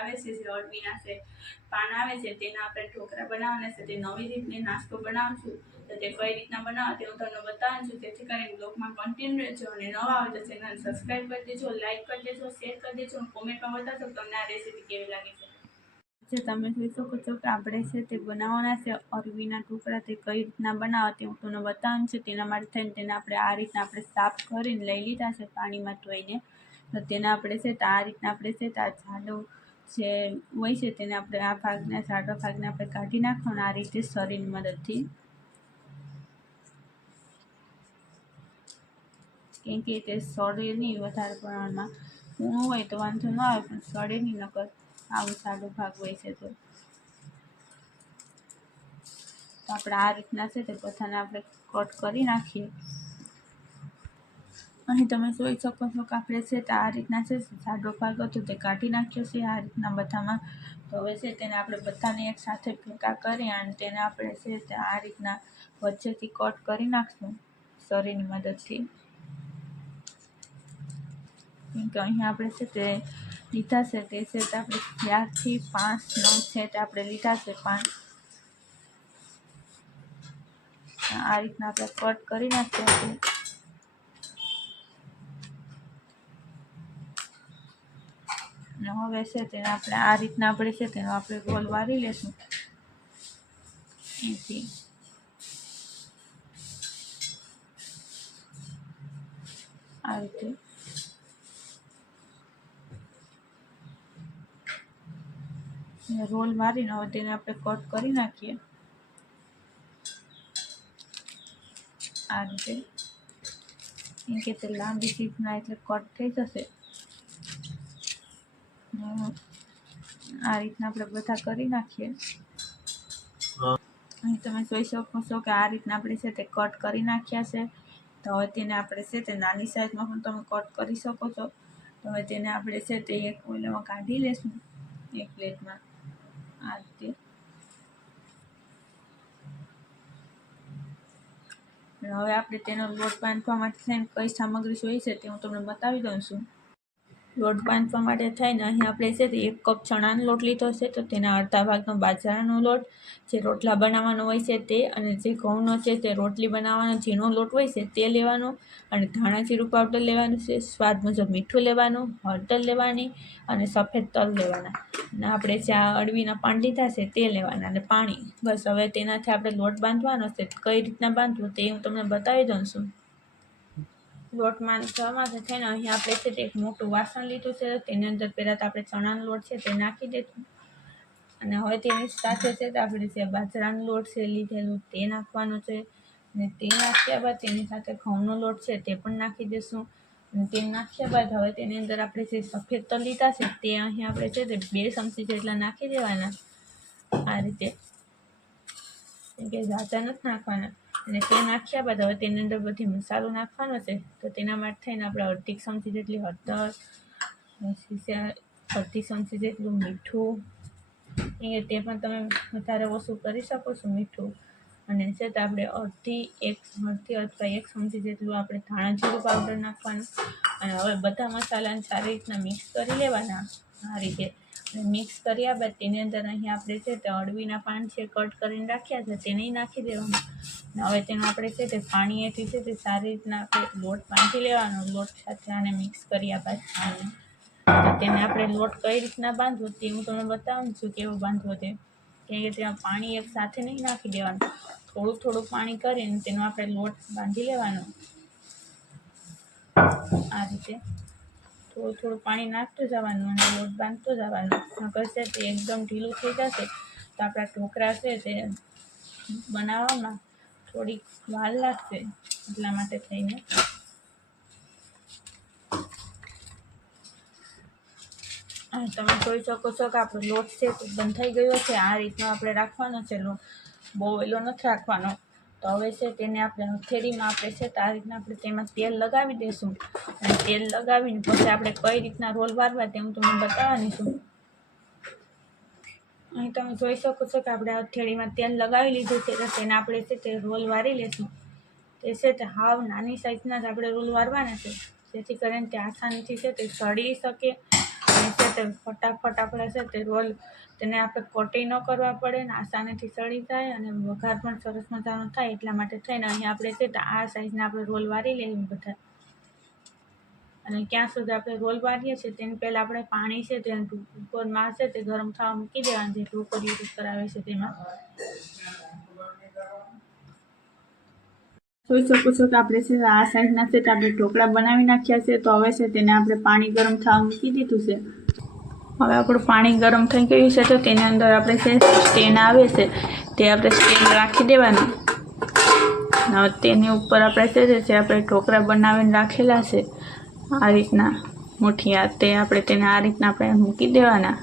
આવે છે, જે અળવીના છે, પાન આવે છે, તેના આપણે ઢોકળા બનાવવાના છે, તે નવી રીતને નાસ્તો બનાવશું, તો તે કઈ રીતના બનાવો તે હું તમને બતાવું છું. તેથી કરીને બ્લોગમાં કન્ટિન્યુ રહેજો અને નવા આવે તો ચેનલ સબસ્ક્રાઈબ કરી દેજો લાઇક કરી દેજો શેર કરી દેજો કોમેન્ટમાં બતાવજો કે તમને આ રેસીપી કેવી લાગે છે. જે તમે જોઈ શકો છો કે આપણે છે તે બનાવવાના છે અરવીના ટુકડા તે કઈ રીતના બનાવવા તે હું તમને બતાવું છું. તેના માટે થઈને તેને આપણે આ રીતના આપણે સાફ કરીને લઈ લીધા છે, પાણીમાં ધોઈને. તો તેના આપણે છે આ રીતના આપણે છે આ જાડો જે હોય છે તેને આપણે આ ભાગના સાડો ભાગને આપણે કાઢી નાખવાનો આ રીતે શરીરની મદદથી. કેમ કે તે શરીરની વધારે પ્રમાણમાં ઊણું હોય તો વાંધો ન આવે, પણ શરીરની નકર આવો સાડો ભાગ હોય છે તો આપણે આ રીતના છે તે બધાને આપણે કટ કરી નાખીએ. અહીં તમે જોઈ શકો છો કે આપણે છે તે આ રીતના છે સાડો ભાગ હતો તે કાઢી નાખ્યો છે, આ રીતના બધામાં તો હવે છે તેને આપણે બધાને એક સાથે ભેગા કરી અને તેને આપણે છે તે આ રીતના વચ્ચેથી કટ કરી નાખશું શરીરની મદદથી. કેમ કે અહીંયા આપણે છે તે લીધા છે, તે છે તે આપણે ચારથી પાંચ નવ છે તે આપણે લીધા છે, પાંચ. આ રીતના આપણે કટ કરી નાખીએ છીએ અને હવે છે તેને આપણે આ રીતના આપણે છે તેનો આપણે ગોલ વાળી લેશું. એથી આ રીતે. રોલ મારીને હવે તેને આપણે કટ કરી નાખીએ. આ રીતે. એમ કે તે લાંબી સીપના એટલે કટ થઈ જશે. આ રીતના આપણે બધા કરી નાખીએ. અહીં તમે જોઈ શકો છો કે આ રીતના આપણે છે તે કટ કરી નાખ્યા છે. તો હવે તેને આપણે છે તે નાની સાઈઝમાં પણ તમે કટ કરી શકો છો. તો હવે તેને આપણે છે તે એક ઓલામાં કાઢી લેશું. એક પ્લેટમાં. આ રીતે. હવે આપણે તેનો લોટ બાંધવા માટે થઈને કઈ સામગ્રી જોઈએ છે તે હું તમને બતાવી દઉં છું. લોટ બાંધવા માટે થઈને અહીં આપણે છે તે એક કપ ચણાનો લોટ લીધો છે, તો તેના અડધા ભાગનો બાજરાનો લોટ, જે રોટલા બનાવવાનો હોય છે તે, અને જે ઘઉંનો છે તે રોટલી બનાવવાનો, ઝીણો લોટ હોય છે તે લેવાનો, અને ધાણા જીરું પાવડર લેવાનું છે, સ્વાદ મુજબ મીઠું લેવાનું, હળદર લેવાની, અને સફેદ તલ લેવાના. અને આપણે જે આ અળવીના પાન લીધા છે તે લેવાના, અને પાણી. બસ હવે તેનાથી આપણે લોટ બાંધવાનો છે. કઈ રીતના બાંધવો તે હું તમને બતાવી દઉં છું. લોટ બાંધવામાં થઈને અહીંયા આપણે છે તે એક મોટું વાસણ લીધું છે. તેની અંદર પહેલાં તો આપણે ચણાનો લોટ છે તે નાખી દેશું. અને હવે તેની સાથે છે તો આપણે જે બાજરાનો લોટ છે લીધેલું તે નાખવાનો છે. અને તે નાખ્યા બાદ તેની સાથે ઘઉંનો લોટ છે તે પણ નાખી દઈશું અને તે નાખ્યા બાદ હવે તેની અંદર આપણે જે સફેદ તલ લીધા છે તે અહીં આપણે છે તે બે ચમચી જેટલા નાખી દેવાના. આ રીતે. કે ઝાઝા નથી નાખવાના. અને તે નાખ્યા બાદ હવે તેની અંદર બધી મસાલો નાખવાનો છે, તો તેના માટે થઈને આપણે અડધી ચમચી જેટલી હળદર અડધી ચમચી જેટલું મીઠું એ તે પણ તમે વધારે ઓછું કરી શકો છો મીઠું. અને છે તો આપણે અડધી એક અડધી અથવા એક ચમચી જેટલું આપણે ધાણા જીરું પાવડર નાખવાનું. અને હવે બધા મસાલાને સારી રીતના મિક્સ કરી લેવાના. આ રીતે મિક્સ કર્યા બાદ તેની અંદર અહીં આપણે છે તે અળવીના પાન છે કટ કરીને રાખ્યા છે, તેને નાખી દેવાનું. હવે તેનું આપણે છે તે પાણી એથી છે તે સારી રીતના આપણે લોટ બાંધી લેવાનો, લોટ સાથે આને મિક્સ કર્યા બાદ તેને આપણે લોટ કઈ રીતના બાંધવો તે હું તમને બતાવું છું કેવો બાંધવો તે. કેમ કે તેમાં પાણી એક સાથે નહીં નાખી દેવાનું. થોડું થોડું પાણી કરીને તેનો આપણે લોટ બાંધી લેવાનો. આ રીતે. થોડું થોડું પાણી નાખતું જવાનું અને લોટ બાંધતો જવાનું. નકર છે તે એકદમ ઢીલું થઈ જશે તો આપણા ઢોકળા છે તે બનાવવામાં થોડીક વાર લાગશે એટલા માટે થઈને. તમે જોઈ શકો છો કે આપણો લોટ છે બંધાઈ ગયો છે. આ રીતનો આપણે રાખવાનો છે લોટ. બહુ એલો નથી રાખવાનો. તો હવે છે તેને આપણે હથેળીમાં આપણે છે તો આ રીતના આપણે તેમાં તેલ લગાવી દઈશું અને તેલ લગાવીને પછી આપણે કઈ રીતના રોલ વારવા તે હું તમને બતાવવાની છું. અહીં તમે જોઈ શકો છો કે આપણે હથેળીમાં તેલ લગાવી લીધું છે તો તેને આપણે છે તે રોલ વારી લેશું. તે છે તે હાવ નાની સાઈઝના જ આપણે રોલ વારવાના છે. જેથી કરીને તે આસાનીથી છે તે સડી શકે અને છે તે ફટાફટ આપણે છે તે રોલ તેને આપણે કોટી ન કરવા પડે ને આસાનીથી સડી જાય અને વઘાર પણ સરસ મજાનો થાય એટલા માટે થઈને અહીં આપણે છે તો આ સાઈઝના આપણે રોલ વારી લઈએ બધા. અને ક્યાં સુધી આપણે રોલ વારીએ છીએ તેની પહેલાં આપણે પાણી છે તે ઉપરમાં છે તે ગરમ થવા મૂકી દેવાનું, જે કુકર યુઝ કરાવે છે તેમાં. જોઈ શકો છો કે આપણે છે આ સાઈઝના છે તો આપણે ઢોકળા બનાવી નાખ્યા છે, તો હવે છે તેને આપણે પાણી ગરમ થવા મૂકી દીધું છે. હવે આપણું પાણી ગરમ થઈ ગયું છે, તો તેની અંદર આપણે છે સ્ટેન આવે છે, તે આપણે સ્ટેન રાખી દેવાનું. હવે તેની ઉપર આપણે છે જે આપણે ઢોકળા બનાવીને રાખેલા છે, આ રીતના મુઠિયા તે આપણે તેને આ રીતના આપણે મૂકી દેવાના.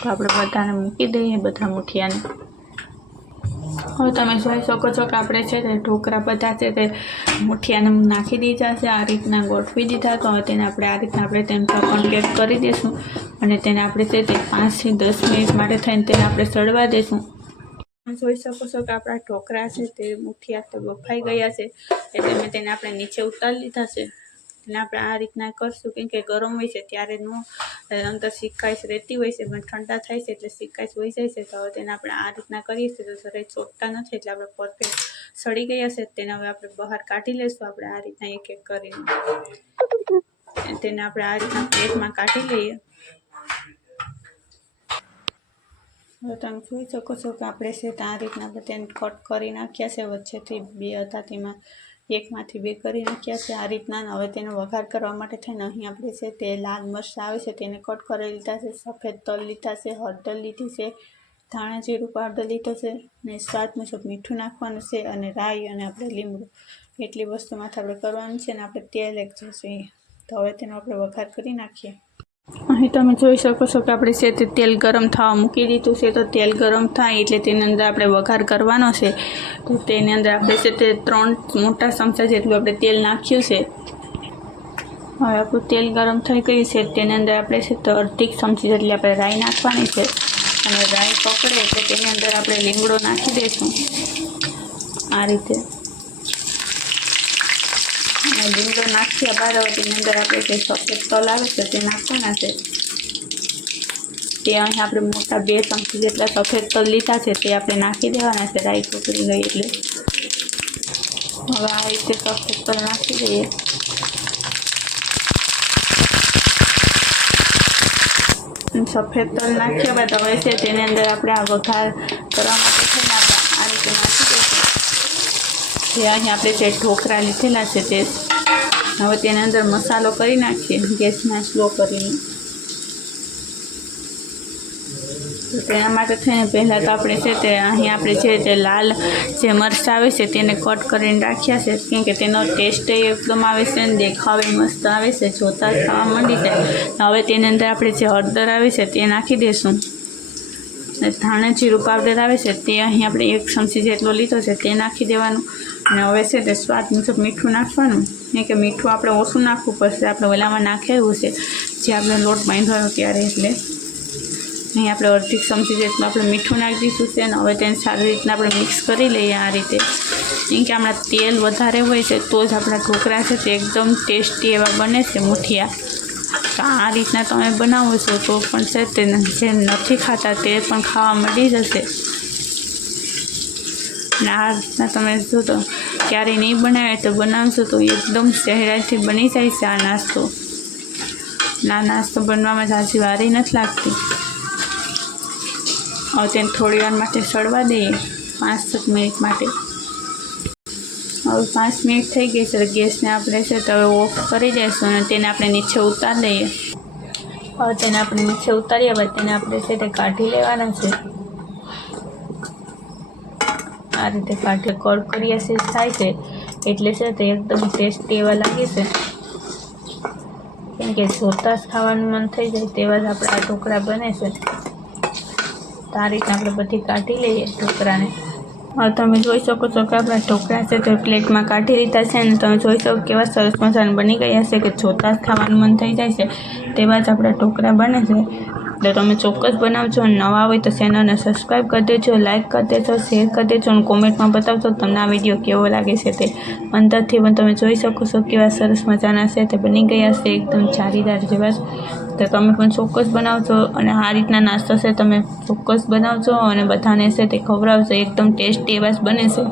તો આપણે બધાને મૂકી દઈએ, બધા મુઠિયાને હવે તમે જોઈ શકો છો કે આપણે છે તે ઢોકળા બધા છે તે મુઠિયાને નાખી દીધા છે, આ રીતના ગોઠવી દીધા તો તેને આપણે આ રીતના આપણે તેમ ગેટ કરી દઈશું અને તેને આપણે છે તે પાંચથી દસ મિનિટ માટે થઈને તેને આપણે સડવા દઈશું જોઈ શકો છો કે આપણા ઢોકળા છે તે મુઠિયા તો બફાઈ ગયા છે એટલે મેં તેને આપણે નીચે ઉતારી લીધા છે. એટલે આપણે આ રીતના કરશું. કેમ કે ગરમ હોય છે ત્યારે નો અંતર સિકાઈશ રહેતી હોય છે, પણ ઠંડા થાય છે એટલે સિકાઈશ હોય જાય છે. તો હવે તેને આપણે આ રીતના કરીએ છીએ. તો જરાય ચોટતા નથી એટલે આપણે પરફેક્ટ સડી ગયા છે. તેને હવે આપણે બહાર કાઢી લઈશું આપણે આ રીતના એક એક કરીને. તેને આપણે આ રીતના પ્લેટમાં કાઢી લઈએ. હવે તમે જોઈ શકો છો કે આપણે છે આ રીતના બધાને કટ કરી નાખ્યા છે. વચ્ચેથી બે હતા તેમાં એકમાંથી બે કરી નાખ્યા છે. આ રીતના હવે તેનો વઘાર કરવા માટે થઈને અહીં આપણે છે તે લાલ મરચાં આવે છે તેને કટ કરી લીધા છે. સફેદ તલ લીધા છે, હળદર લીધી છે, ધાણા જીરું પાવડર લીધો છે અને સ્વાદ મુજબ મીઠું નાખવાનું છે અને રાઈ અને આપણે લીમડું. એટલી વસ્તુમાંથી આપણે કરવાનું છે અને આપણે તેલ એક જોશે તો હવે તેનો આપણે વઘાર કરી નાખીએ. અહીં તમે જોઈ શકો છો કે આપણે છે તે તેલ ગરમ થવા મૂકી દીધું છે. તો તેલ ગરમ થાય એટલે તેની અંદર આપણે વઘાર કરવાનો છે. તો તેની અંદર આપણે છે તે ત્રણ મોટા ચમચા જેટલું આપણે તેલ નાખ્યું છે. હવે આપણું તેલ ગરમ થઈ ગયું છે. તેની અંદર આપણે છે તો અડધી ચમચી જેટલી આપણે રાઈ નાખવાની છે. અને રાઈ પકડે એટલે તેની અંદર આપણે લીમડો નાખી દઈશું આ રીતે. અને લીમડો નાખ્યા બાદ હવે તેની અંદર આપણે જે સફેદ તલ આવે છે તે નાખવાના છે તે અહીં આપણે મોટા બે ચમચી જેટલા સફેદ તલ લીધા છે તે આપણે નાખી દેવાના છે રાઈ પકડી ગઈ એટલે હવે આ રીતે સફેદ તલ નાખી દઈએ અને સફેદ તલ નાખ્યા બાદ હવે છે તેની અંદર આપણે આ વઘાર કરવા માટે થઈને આપણે આ રીતે નાખી દઈશું જે અહીં આપણે જે ઢોકળા લીધેલા છે તે હવે તેની અંદર મસાલો કરી નાખીએ ગેસના સ્લો કરીને. તો તેના માટે થઈને પહેલાં તો આપણે છે તે અહીં આપણે છે તે લાલ જે મરચાં આવે છે તેને કટ કરીને રાખ્યા છે, કેમ કે તેનો ટેસ્ટ એકદમ આવે છે અને દેખાવ મસ્ત આવે છે, જોતાં જ ખાવા માંડી જાય. હવે તેની અંદર આપણે જે હળદર આવે છે તે નાખી દઈશું અને ધાણા જીરું પાવડર આવે છે તે અહીં આપણે એક ચમચી જેટલો લીધો છે તે નાખી દેવાનું. અને હવે છે તે સ્વાદ મુજબ મીઠું નાખવાનું. નહીં કે મીઠું આપણે ઓછું નાખવું પડશે, આપણે ઓલામાં નાખેલું છે, જે આપણે લોટ બાંધવાનો ત્યારે એટલે. અહીં આપણે અડધી ચમચી જેટલું આપણે મીઠું નાખી દીધું છે અને હવે તેને સારી રીતના આપણે મિક્સ કરી લઈએ આ રીતે. કેમ કે આપણા તેલ વધારે હોય છે તો જ આપણા ઢોકળા છે તે એકદમ ટેસ્ટી એવા બને છે મુઠિયા. તો આ રીતના તમે બનાવો છો તો પણ છે તે જે નથી ખાતા તે પણ ખાવા મળી જશે. અને આ તમે જો તો ક્યારેય નહીં બનાવે તો બનાવશો તો એકદમ સહેલાઈથી બની જાય છે આ નાસ્તો. ના નાસ્તો બનવામાં ઝાઝી વારી નથી લાગતી. હવે તેને થોડી વાર માટે સળવા દઈએ પાંચ સાત મિનિટ માટે. હવે પાંચ મિનિટ થઈ ગઈ છે, ગેસને આપણે છે તો હવે ઓફ કરી દઈશું અને તેને આપણે નીચે ઉતારી દઈએ હવે તેને આપણે નીચે ઉતાર્યા બાદ તેને આપણે છે તે કાઢી લેવાના છે. આ રીતે કાઢી કડકડિયા થાય છે. એટલે છે તે એકદમ ટેસ્ટી એવા લાગે છે. કેમ કે જોતા જ ખાવાનું મન થઈ જાય તેવા જ આપણા આ ઢોકળા બને છે. તો આ રીતના આપણે બધી કાઢી લઈએ ઢોકળાને. હવે તમે જોઈ શકો છો કે આપણા ઢોકળા છે તે પ્લેટમાં કાઢી લીધા છે અને તમે જોઈ શકો કેવા સરસ મજાના બની ગયા છે કે જોતા જ ખાવાનું મન થઈ જાય છે તેવા જ આપણા ઢોકળા બને છે. એટલે તમે ચોક્કસ બનાવજો અને નવા હોય તો ચેનલને સબસ્ક્રાઈબ કરી દેજો લાઇક કરી દેજો શેર કરી દેજો અને કોમેન્ટમાં બતાવજો તમને આ વીડિયો કેવો લાગે છે તે. અંદરથી પણ તમે જોઈ શકો છો કેવા સરસ મજાના છે તે બની ગયા છે, એકદમ જારીદાર જેવા તો તમે પણ ચોક્કસ બનાવજો અને આ રીતના નાસ્તો છે તમે ચોક્કસ બનાવજો અને બધાને છે તે ખવડાવજો, એકદમ ટેસ્ટી એવા જ બને છે.